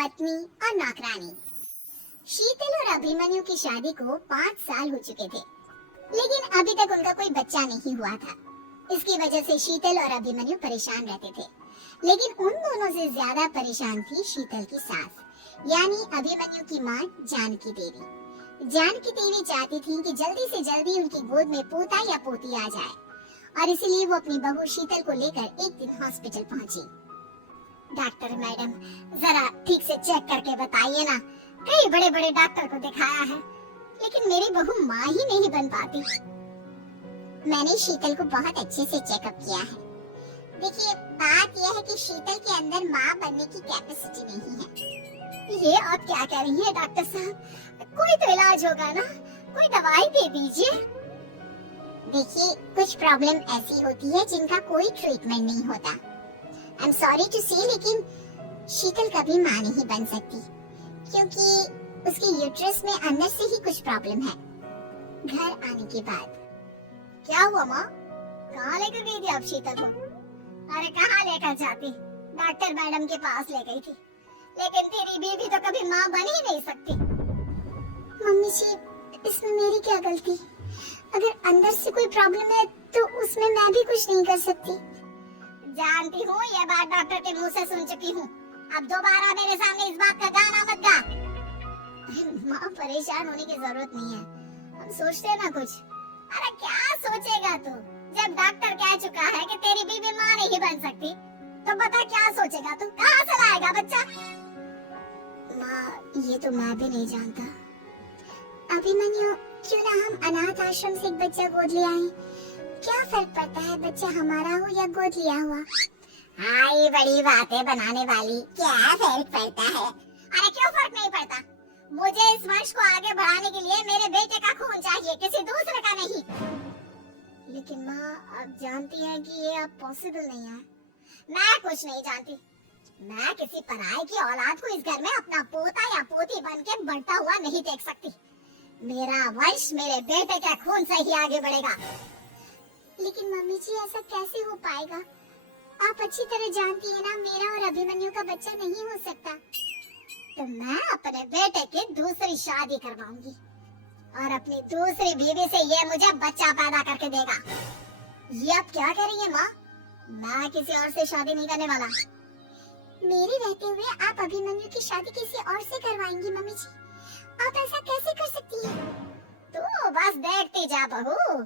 पत्नी और नौकरानी। शीतल और अभिमन्यु की शादी को 5 साल हो चुके थे, लेकिन अभी तक उनका कोई बच्चा नहीं हुआ था। इसकी वजह से शीतल और अभिमन्यु परेशान रहते थे, लेकिन उन दोनों से ज्यादा परेशान थी शीतल की सास, यानी अभिमन्यु की माँ जानकी देवी। जानकी देवी चाहती थी कि जल्दी से जल्दी उनकी गोद में पोता या पोती आ जाए, और इसीलिए वो अपनी बहू शीतल को लेकर एक दिन हॉस्पिटल पहुंची। डॉक्टर मैडम, जरा ठीक से चेक करके बताइए ना, कई बड़े बड़े डॉक्टर को दिखाया है, लेकिन मेरी बहू माँ ही नहीं बन पाती। मैंने शीतल को बहुत अच्छे से चेकअप किया है। देखिए, बात यह है कि शीतल के अंदर माँ बनने की कैपेसिटी नहीं है। ये आप क्या कह रही हैं डॉक्टर साहब? कोई तो इलाज होगा ना, कोई दवाई दे दीजिए। देखिए, कुछ प्रॉब्लम ऐसी होती है जिनका कोई ट्रीटमेंट नहीं होता। आई एम सॉरी टू से, लेकिन शीतल कभी माँ नहीं बन सकती, क्योंकि उसके यूट्रस में अंदर से ही कुछ प्रॉब्लम है। घर आने के बाद क्या हुआ माँ? कहाँ लेकर गई थी आप शीतल को? अरे कहाँ लेकर जाती, डॉक्टर मैडम के पास ले गई थी, लेकिन तेरी बीवी तो कभी माँ बन ही नहीं सकती। मम्मी जी, इसमें मेरी क्या गलती? अगर अंदर से कोई प्रॉब्लम है तो उसमें मैं भी कुछ नहीं कर सकती। जानती हूँ, ये बात डॉक्टर के मुंह से सुन चुकी हूँ। अब दोबारा मेरे सामने इस बात का गाना मत गा। माँ, परेशान होने की जरूरत नहीं है, हम सोचते हैं ना कुछ। अरे क्या सोचेगा तू? जब डॉक्टर कह चुका है कि तेरी बीवी माँ नहीं बन सकती, तो बता क्या सोचेगा तू? कहाँ से लाएगा बच्चा? माँ, ये तो मैं भी नहीं जानता। अभिमन्यु, क्यों ना हम अनाथ आश्रम से एक बच्चा गोद ले आए? क्या फर्क पड़ता है बच्चा हमारा हो या गोद लिया हुआ? हाय, बड़ी बातें बनाने वाली, क्या फर्क पड़ता है? अरे क्यों फर्क नहीं पड़ता? मुझे इस वंश को आगे बढ़ाने के लिए मेरे बेटे का खून चाहिए, किसी दूसरे का नहीं। लेकिन माँ, आप जानती हैं कि ये अब पॉसिबल नहीं है। मैं कुछ नहीं जानती। मैं किसी पराये की औलाद को इस घर में अपना पोता या पोती बन के बढ़ता हुआ नहीं देख सकती। मेरा वंश मेरे बेटे के खून से ही आगे बढ़ेगा। लेकिन मम्मी जी, ऐसा कैसे हो पाएगा? आप अच्छी तरह जानती है ना, मेरा और अभिमन्यु का बच्चा नहीं हो सकता। तो मैं अपने बेटे की दूसरी शादी करवाऊंगी, और अपनी दूसरी बीवी से ये मुझे बच्चा पैदा करके देगा। ये आप क्या कह रही हैं माँ? मैं किसी और से शादी नहीं करने वाला। मेरे रहते हुए आप अभिमन्यु की शादी किसी और से करवाएंगी? मम्मी जी, आप ऐसा कैसे कर सकती हैं? तू बस देखती जा बहू,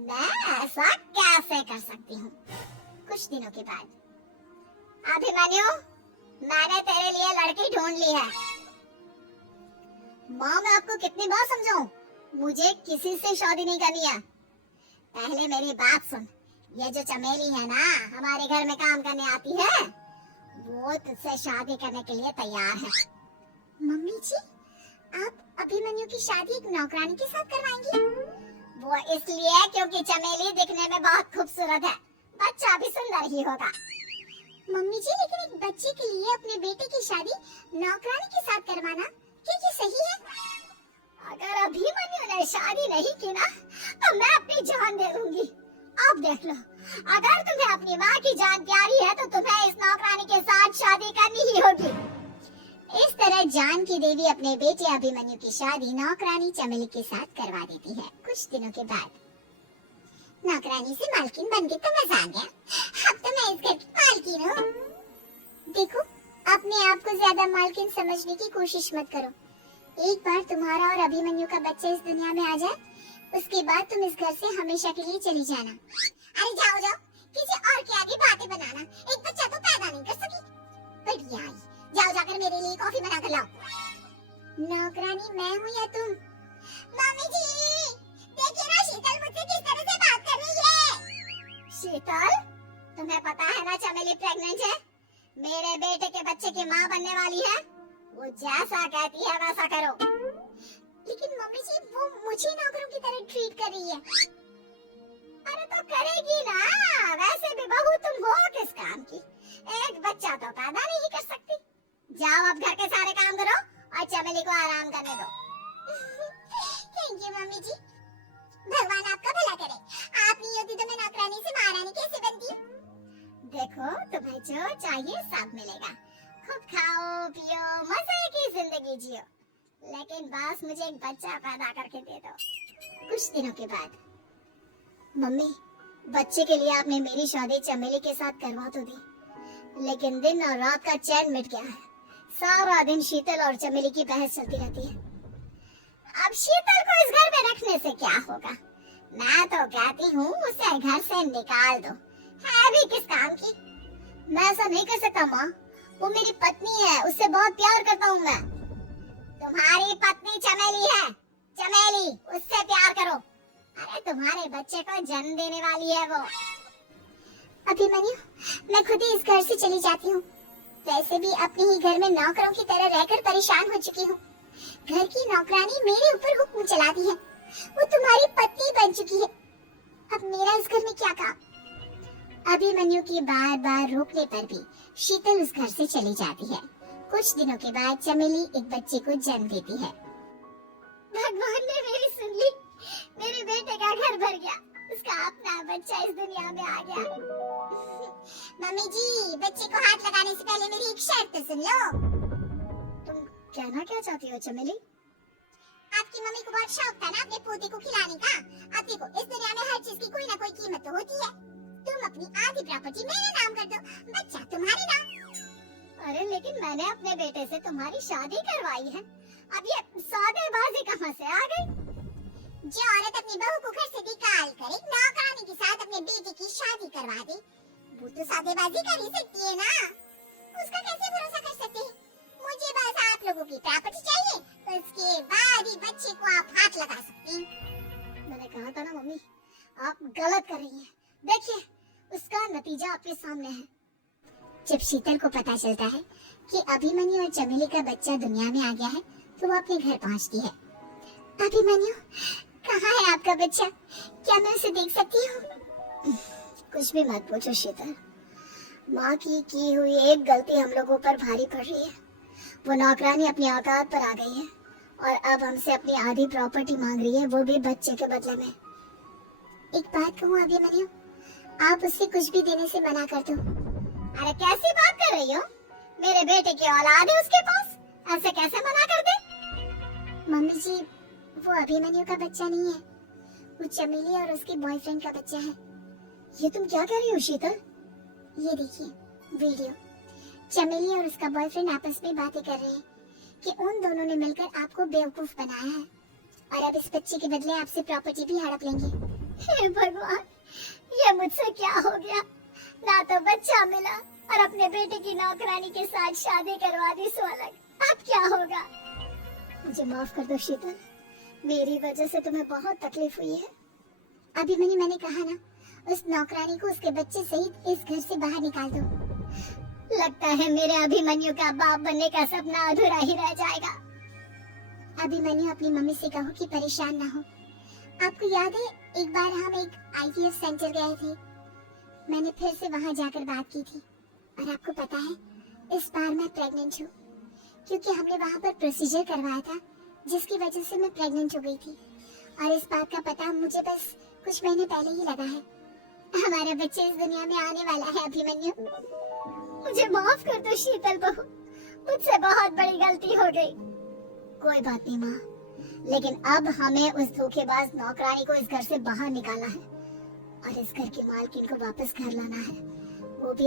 मैं ऐसा कैसे कर सकती हूँ। कुछ दिनों के बाद, अभिमन्यु, मैंने तेरे लिए लड़की ढूंढ ली है। माँ, मैं आपको कितनी बार समझाऊं, मुझे किसी से शादी नहीं करनी है। पहले मेरी बात सुन, ये जो चमेली है ना, हमारे घर में काम करने आती है, वो तुझसे शादी करने के लिए तैयार है। मम्मी जी, आप अभिमन्यु की शादी एक नौकरानी के साथ करवाएंगी? वो इसलिए क्योंकि चमेली दिखने में बहुत खूबसूरत है, बच्चा भी सुंदर ही होगा। मम्मी जी, लेकिन एक बच्चे के लिए अपने बेटे की शादी नौकरानी के साथ करवाना क्या ये सही है? अगर अभिमन्यु ने शादी नहीं की ना, तो मैं अपनी जान दे दूंगी। अब देख लो, अगर तुम्हें अपनी माँ की जान प्यारी है तो तुम्हें इस नौकरानी के साथ शादी करनी ही होगी। इस तरह जानकी देवी अपने बेटे अभिमन्यु की शादी नौकरानी चमेली के साथ करवा देती है। कुछ दिनों के बाद, नौकरानी से मालकिन बन गई तो मजा आ गया। अब तो मैं इस घर की मालकिन हूँ। देखो, अपने आप को ज्यादा मालकिन समझने की कोशिश मत करो। एक बार तुम्हारा और अभिमन्यु का बच्चा इस दुनिया में आ जाए, उसके बाद तुम इस घर से हमेशा के लिए चली जाना। अरे जाओ जाओ, किसी और के आगे बातें बनाना, एक बच्चा तो पैदा नहीं कर सकी। बढ़िया, जाओ जाकर मेरे लिए कॉफी बना कर लाओ। नौकरानी मैं हूँ या तुम? मम्मी जी, देखिए ना, शीतल मुझसे किस तरह से बात कर रही है। शीतल, तुम्हें पता है ना चमेली प्रेग्नेंट है, मेरे बेटे के बच्चे की माँ बनने वाली है। वो जैसा कहती है वैसा करो। लेकिन मम्मी जी, वो मुझे नौकरों की तरह ट्रीट कर रही है। अरे तो करेगी ना, वैसे भी बहू तुम हो किस काम की, एक बच्चा तो पैदा नहीं कर सकती। जाओ अब घर के सारे काम करो और चमेली को आराम करने दो। थैंक यू मम्मी जी, भगवान आपका भला करे। आप नहीं होती तो मैं नौकरानी से महारानी कैसे बनती? देखो, तुम्हें जो चाहिए सब मिलेगा, खूब खाओ पियो, मजे जिंदगी जियो, लेकिन बस मुझे एक बच्चा पैदा करके दे दो। कुछ दिनों के बाद, मम्मी, बच्चे के लिए आपने मेरी शादी चमेली के साथ करवा तो दी, लेकिन दिन और रात का चैन मिट गया है। सारा दिन शीतल और चमेली की बहस चलती रहती है। अब शीतल को इस घर में रखने से क्या होगा? मैं तो कहती हूँ उसे घर से निकाल दो, है भी किस काम की? मैं ऐसा नहीं कर सकता माँ, वो मेरी पत्नी है, उससे बहुत प्यार करता हूँ मैं। तुम्हारी पत्नी चमेली है, चमेली, उससे प्यार करो। अरे तुम्हारे बच्चे को जन्म देने वाली है वो। अभिमन्यु, मैं खुद ही इस घर से चली जाती हूँ। वैसे भी अपने ही घर में नौकरों की तरह रहकर परेशान हो चुकी हूँ। घर की नौकरानी मेरे ऊपर हुक्म चलाती है, वो तुम्हारी पत्नी बन चुकी है। अब मेरा इस घर में क्या काम? अभिमन्यु की बार बार रोकने पर भी शीतल उस घर से चली जाती है। कुछ दिनों के बाद चमेली एक बच्चे को जन्म देती है। भगवान ने मेरी सुन ली, मेरे बेटे का घर भर गया, उसका अपना बच्चा इस दुनिया में आ गया। मम्मी जी, बच्चे को हाथ लगाने से पहले मेरी एक शर्त तो सुन लो। तुम कहना क्या चाहती हो चमेली? आपकी मम्मी को बहुत शौक था ना अपने पोते को खिलाने का। अब देखो, इस दुनिया में हर चीज की कोई ना कोई कीमत तो होती है। तुम अपनी आधी प्रॉपर्टी मेरे नाम कर दो, बच्चा तुम्हारे नाम। अरे लेकिन मैंने अपने बेटे से तुम्हारी शादी करवाई है, अब ये सौदेबाजी कहाँ से आ गई? जो औरत अपनी बहू को घर से निकाल कर एक नौकरानी के साथ अपने बेटे की शादी करवा दे, वो तो सौदेबाजी कर ही सकती है ना। उसका कैसे भरोसा कर सकते हैं? मुझे बस आप लोगों की प्रॉपर्टी चाहिए, तो उसके बाद ही बच्चे को आप हाथ लगा सकते हैं। मैंने कहा था ना मम्मी, आप गलत कर रही हैं। देखिए, उसका नतीजा आपके सामने है। जब शीतल को पता चलता है कि अभिमन्यु और चमेली का बच्चा दुनिया में आ गया है, तो वो अपने घर पहुंचती है। अभिमन्यु, कहाँ है आपका बच्चा? क्या मैं उसे देख सकती हूँ? कुछ भी मत पूछो शीतल, माँ की हुई एक गलती हम लोगों पर भारी पड़ रही है। वो नौकरानी अपनी औकात पर आ गई है और अब हमसे अपनी आधी प्रॉपर्टी मांग रही है, वो भी बच्चे के बदले में। एक बात कहूँ अभिमन्यु, आप उससे कुछ भी देने से मना कर दो। अरे कैसी बात कर रही हो? मेरे बेटे की औलाद है उसके पास, ऐसे कैसे मना कर दे? मम्मी जी, वो अभिमन्यु का बच्चा नहीं है, वो चमेली और उसके बॉयफ्रेंड का बच्चा है। ये तुम क्या कह रही हो शीतल? ये देखिए वीडियो, चमेली और उसका बॉयफ्रेंड आपस में बातें कर रहे हैं कि उन दोनों ने मिलकर आपको बेवकूफ बनाया है और अब इस बच्चे के बदले आपसे प्रॉपर्टी भी हड़प लेंगे। हे भगवान, ये मुझसे क्या हो गया? ना तो बच्चा मिला और अपने बेटे की नौकरानी के साथ शादी करवा दी सो अलग। अब क्या होगा? मुझे माफ कर दो शीतल, मेरी वजह से तुम्हें बहुत तकलीफ हुई है। अभी मैंने कहा ना, उस नौकरानी को उसके बच्चे सहित इस घर से बाहर निकाल दो। लगता है मेरे अभिमन्यु का बाप बनने का सपना अधूरा ही रह जाएगा। अभिमन्यु, अपनी मम्मी से कहो कि परेशान ना हो। आपको याद है एक बार हम एक IVF सेंटर गए थे, मैंने फिर से वहां जाकर बात की थी और आपको पता है इस बार मैं प्रेग्नेंट हूँ, क्योंकि हमने वहां पर प्रोसीजर करवाया था जिसकी वजह से मैं प्रेग्नेंट हो गई थी और इस बात का पता मुझे बस कुछ महीने पहले ही लगा है। हमारा बच्चा इस दुनिया में आने वाला है अभिमन्यु। मुझे माफ कर दो शीतल बहू, मुझसे बहुत बड़ी गलती हो गई। कोई बात नहीं माँ, लेकिन अब हमें उस धोखेबाज नौकरानी को इस घर से बाहर निकालना है और इस घर की मालकिन को वापस घर लाना है, वो भी